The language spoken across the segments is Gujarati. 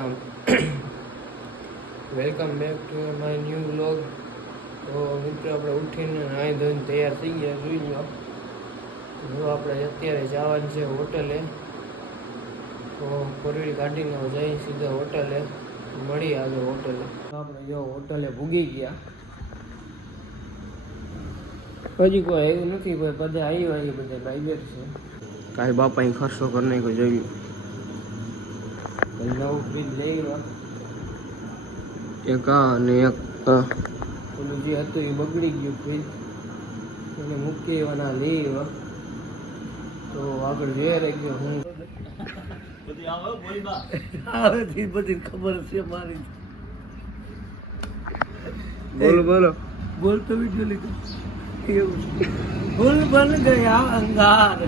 Ram welcome back to my new vlog. તો મિત્રો આપણે ઉઠીને નાહી ધોઈને તૈયાર થઈ ગયા. જોઈ લો, જો આપણે અત્યારે જવાનું છે હોટલે. તો ફોરવીલ કાઢીને જઈ સીધા હોટલે મળી આજે હોટલે. આપણે જો હોટલે ભૂગી ગયા. હજી કોઈ આવ્યું નથી, કોઈ બધા આવ્યા એ બધા પ્રાઇવેટ છે. કાંઈ બાપા અહીં ખર્ચો કરી નાખ્યો. જોયું નવું ફ્રીજ લઈ આવ્યા. એક આ અને એક પેલું જે હતું એ બગડી ગયું ફ્રીજ, એને મૂકી એવાના લઈ આવ્યા. તો આગળ જોઈ રહી ગયો હું બધી ખબર છે મારી. બોલો બોલો બોલ તો વિડીયો લીધો. ફૂલ બન ગયા અંગાર.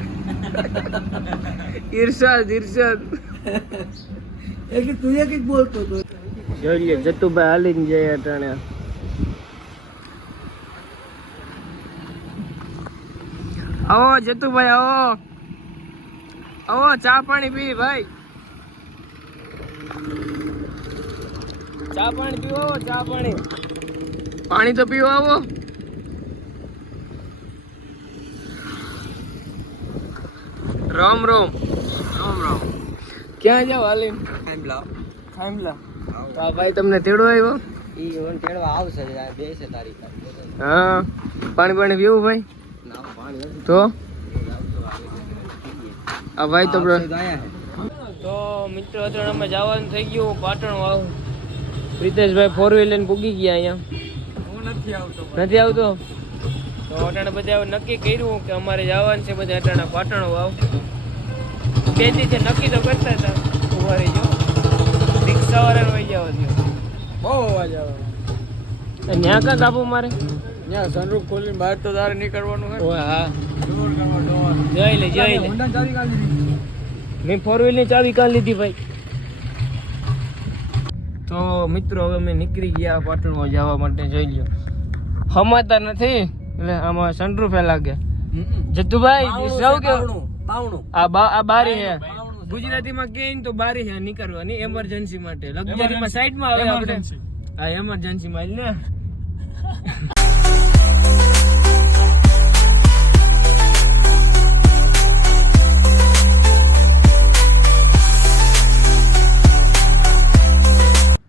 ઈર્ષાદ એક તું એક બોલતો હતો. જોઈએ જતુભાઈ હાલીને જાય અટાણે. આવો જતુભાઈ, આવો આવો, ચા પાણી પી ભાઈ. ચા પાણી પીવો, ચા પાણી પાણી તો પીવો. આવો રામ રામ રામ રામ. ક્યાં જાવ હાલીને? ખાઈમલા. તો આ ભાઈ તમને તેડો આવ્યો? તેડવા આવશે, બેસે તારીખ. હા, પાણી પીવું ભાઈ? તો આ ભાઈ તો મિત્રો અત્યારે અમે જવાનું થઈ ગયું પાટણ વાવ. પ્રિતેશભાઈ ફોર વ્હીલ લઈને પૂગી ગયા અહીંયા. નથી આવતો તો અટાણે બધા નક્કી કર્યું કે અમારે જવાનું છે બધા અટાણે પાટણ વાવ. બે દિવસે નક્કી તો કરતા હતા. ઉભારી જો રિક્ષા વાળા વહી જવા દો. બહુ અવાજ આવે. ત્યાં કાં કાપો મારે? ત્યાં સનરૂફ ખોલીને બહાર તો તારે નીકળવાનું હોય. હા, જોઈ લે. મેં ફોર વ્હીલ ની ચાવી કાઢ લીધી ભાઈ. તો મિત્રો હવે અમે નીકળી ગયા પાટણમાં જવા માટે. જોઈ લ્યો, હમાતા નથી એટલે આમાં સનરૂફ લાગે. જતુભાઈ આ બારી હે. ગુજરાતીમાં કે તો બારી હે નીકળવાની એમરજન્સી માટે. લક્ઝરીમાં સાઈડમાં આવે આપણે. હા, એમરજન્સી માં ને.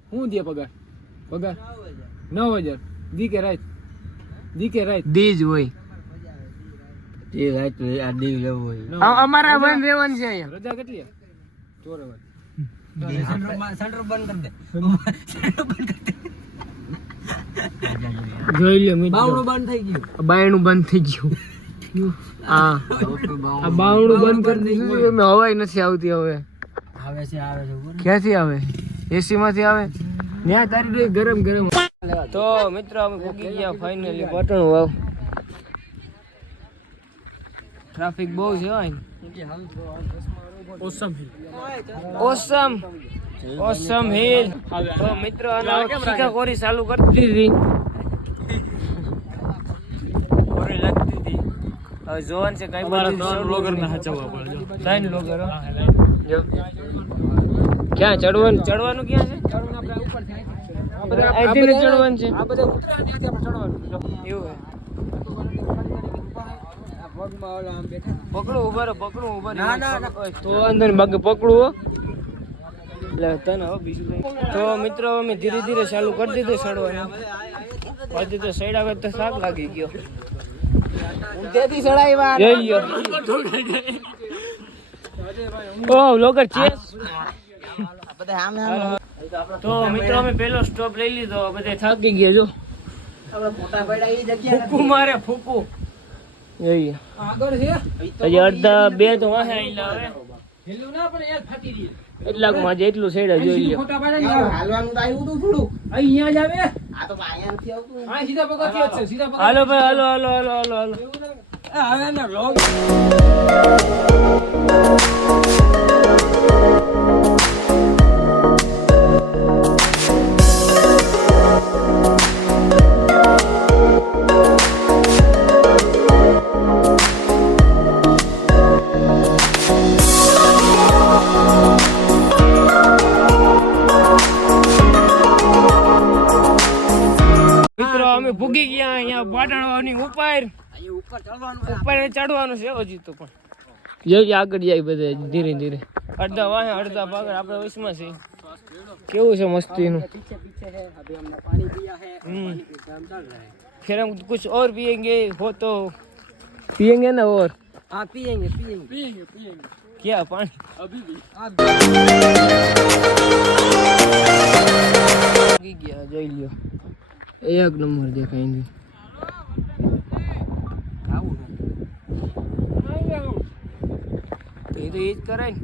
શું દે પગાર? 9,000 દી કે રાત? દી જ હોય. એ રાત આ દીવ લેવું હોય. અમારા બંધ રહેવાનું છે અહીંયા. રજા કેટલી? 4 વાર. સેન્ટર બંધ કરી દે. જોઈ લ્યો મિત્રો, બાવણું બંધ થઈ ગયું. હા, આ બાવણું બંધ કરી દીધું. એમાં હવાય નથી આવતી હવે. આવે છે ક્યાંથી આવે? એસી માંથી આવે. ત્યાં તારી ગરમ. તો મિત્રો અમે પહોંચી ગયા ફાઇનલી પાટણ વાવ. ટ્રાફિક બહુ છે. ઓસમ હિલ. તો મિત્રો શિકાખોરી ચાલુ કરી દીધી. ખોરી લાગતી હતી. હવે જોવાનું છે કઈ બાજુ. 3 બ્લોગર ને સાચવવા પડે. 3 બ્લોગર. ક્યાં ચડવાનું ક્યાં છે? અહીંથી ચડવાનું છે. એવું પકડું ઉભા રહો. તો અંદર બાકી પકડું. એટલે તને હવે બીજું. તો મિત્રો અમે ધીરે ધીરે ચાલુ કરી દીધું ચડવાનું. પછી તો સૈડ આવે તો શાક લાગી ગયો. તો મિત્રો અમે પેલો સ્ટોપ લઈ લીધો. બધા થાકી ગયા. જો ફૂકુ મારે ફૂકુ. હજી અડધા 2 તો વાહે આવે. એટલાક માં જેટલું સેડા જોઈ લ્યો. હાલો ભાઈ, હાલો. ઉપર ચડવાનું ઉપર ચડવાનું છે હજી તો પણ જોઈએ આગળ જાય બધે ધીરે ધીરે અડધા વાહે અડધા પાગળ આપણે વશમાં છે કેવું છે મસ્તીનું पीछे पीछे है अभी हमने पानी पिया है हम्म। पानी के काम चल रहा है फिर हम कुछ और पियेंगे हो तो पियेंगे ना और हाँ पियेंगे पियेंगे पियेंगे पियेंगे क्या पानी अभी भी आप ગયા જોઈ લ્યો એક નંબર દેખાય છે એ તો એ જ કરાય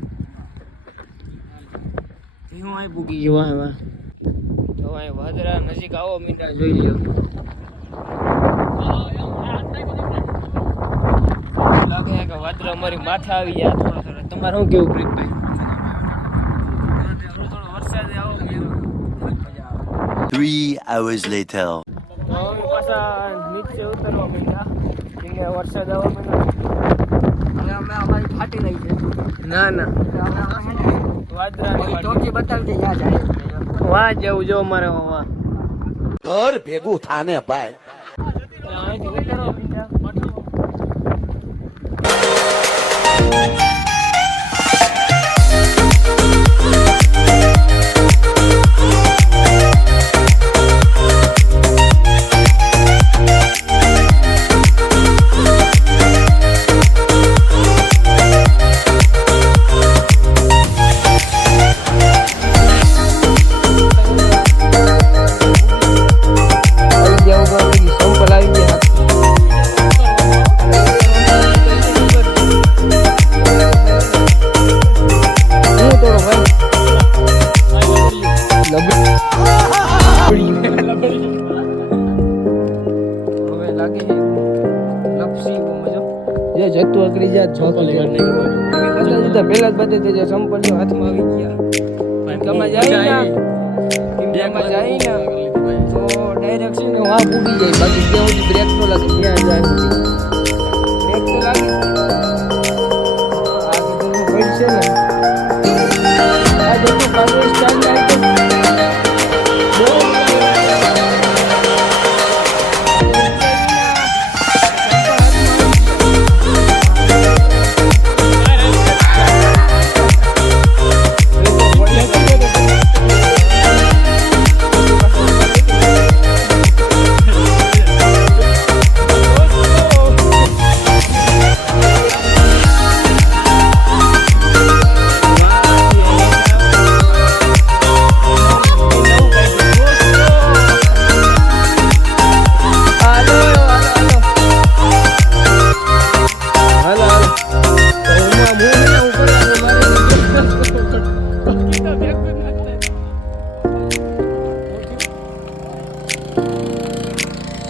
ને હું અહીં પૂગી ગયો વાહ તો અહીં વાદરા નજીક આવો મીંડા જોઈ લ્યો લાગે છે કે વાદરા અમારી માથે આવી ગયા થોડા થોડા તમારે શું કેવું પ્રીતભાઈ થોડો થોડો વરસાદ આવો 3 hours later. તો અમે પાછા નીચે ઉતરવા માંડ્યા કેમ કે વરસાદ આવવા માંડ્યો હવે અમે અમારી ફાટી રહી છે ના ના વાદરા ટોકી બતાવી દે યાદ આવે વાહ જવું જો મારે વાહ ઘર ભેગું થાને ભાઈ. અહીંથી ઉતરવા માંડ્યા જતું અકડી જાત છોકરી પેલા જ બતાવી દેજો સંપલ જો હાથમાં આવી ગયા ઇન્કમમાં જાય ને ઇન્કમમાં જાય ને તો ડાયરેક્ટ છે ને વાહ ઉડી જાય બાકી ત્યાં સુધી બ્રેક નો લાગે ત્યાં જાય બ્રેક તો લાગે આ તો પડશે ને આ જતું પાછો સ્ટાર્ટ લાગે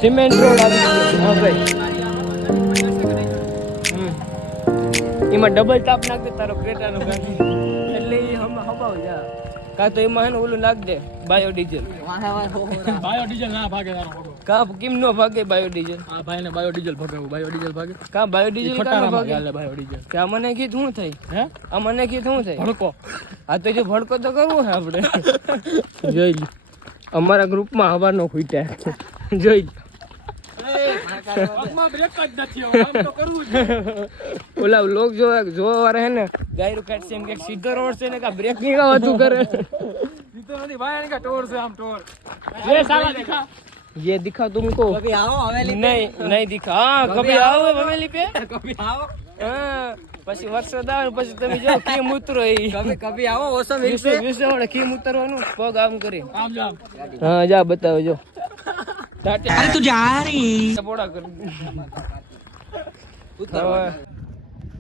સિમેન્ટ રોડ આવી ગયો હા ભાઈ એમાં ડબલ તાપ નાખ દે તારો ક્રેટાનો ગાડી એટલે એ હબાવ જા કા તો એમાં હે ને ઓલું નાખ દે બાયોડીઝલ બાયોડીઝલ ના ભાગે તારો કા કેમ નો ભાગે બાયોડીઝલ આ ભાઈ ને બાયોડીઝલ ભગાવું બાયોડીઝલ ભાગે કા બાયોડીઝલ કા નો ભાગે હાલે બાયોડીઝલ કે આ મને કીધું શું થાય હે આ મને કીધું શું થાય ભડકો આ તો જો ભડકો તો કરવો છે આપણે જોઈ લો અમારા ગ્રુપમાં હવાનો ખૂટ્યા જોઈ લો ઓલા લોક જોવા વાળા હે ને ગાયરું કાઢશે એમ કે સીધો રોડ છે ને કા બ્રેક ની કાવતું કરે સીધો નથી ભાઈ ને કા ટોર છે આમ ટોર ये साला दिखा ये दिखा तुमको कभी आओ हवेली नहीं नहीं दिखा हाँ कभी आओ हवेली पे कभी आओ हाँ પછી વરસાદ આવે પછી તમે જો કેમ ઉતરો એ कभी आओ ओसम વિશે વાળે કેમ ઉતરવાનું પગ આમ કરી आम जाओ હા જા બતાવો જો अरे तू जा रही પોડા કરી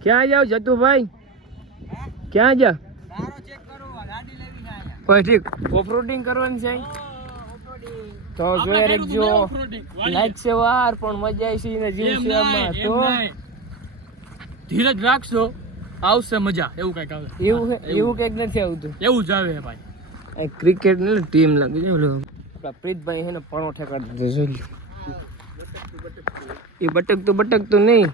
ક્યાં જાવ જતુભાઈ ક્યાં જા चेक करो गाड़ी लेवी ना आया કોઈ ઠીક ઓફરોડિંગ કરવાની છે તો જોઈ રાખજો લાઈક છે વાર પણ મજા આવી છે ને જીવ છે આમાં તો ધીરજ રાખશો આવશે મજા એવું કઈક આવે એવું કઈક નથી આવતું એવું જ આવે ભાઈ આ ક્રિકેટ ની ટીમ લાગી છે ઓલો આપણા પ્રીતભાઈ છે ને પરોઠા કાઢી દે જોઈ લો એ બટકતું નહીં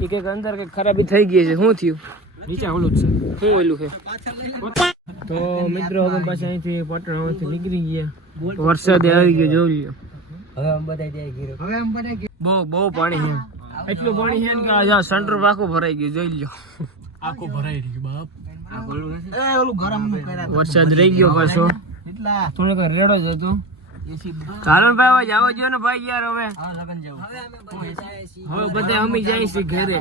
એ કઈક અંદર કઈક ખરાબી થઈ ગઈ છે શું થયું નીચે ઓલું જ છે શું ઓલું છે તો મિત્રો હવે પાછા અહીંથી પટણામાંથી નીકળી ગયા વરસાદ આવી ગયો જોઈ લો હવે આમ બધા જાય ગીરો હવે આમ બધા બહુ પાણી છે એટલું પાણી છે ને કે આ સેન્ટર આખું ભરાઈ ગયું જોઈ લ્યો. આખું ભરાઈ રહ્યું બાપ. આ ખોલું નથી. એ ઓલું ગરમ નું કર્યા. વરસાદ રહી ગયો પાછો. એટલા થોડોક રેડો જ હતો. એસી ચાલો ને ભાઈ હવે જાવ જો ને ભાઈ યાર હવે. હા લગન જવું. હવે બધા અમે જાય છે ઘરે.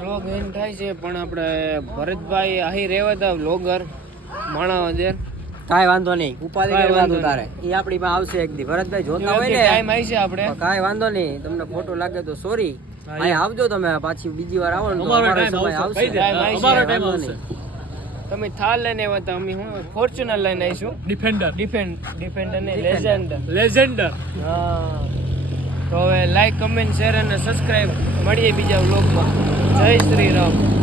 વ્લોગ એન્ડ થાય છે પણ આપણે ભરતભાઈ અહીં રહેવા હતા વ્લોગર માણાવદર. કાઈ વાંધો નહીં. ઉપાધિ કાંઈ કરવાનું વાંધો તારે. એ આપણી પાસે આવશે એક દી. ભરતભાઈ જોતા હોય ટાઈમ ને. આવી છે આપણે. કાઈ વાંધો નહીં. તમને ખોટું લાગે તો સોરી. હા, અહીં આવજો તમે પાછી બીજી વાર આવો ને તો અમારો અમારો time સમય આવશે. આવશે. Time આવશે. અમારો time વાંધો આવશે. નહીં. તમે થાર લઈને આવ્યા હતા અમે હું ફોર્ચ્યુનર લઈને આવીશું. ડિફેન્ડર ડિફેન્ડર ને લેજન્ડ. લેજેન્ડર. હા તો હવે લાઈક કમેન્ટ શેર અને સબસ્ક્રાઇબ મળીએ બીજા વ્લોગમાં. જય શ્રી રામ.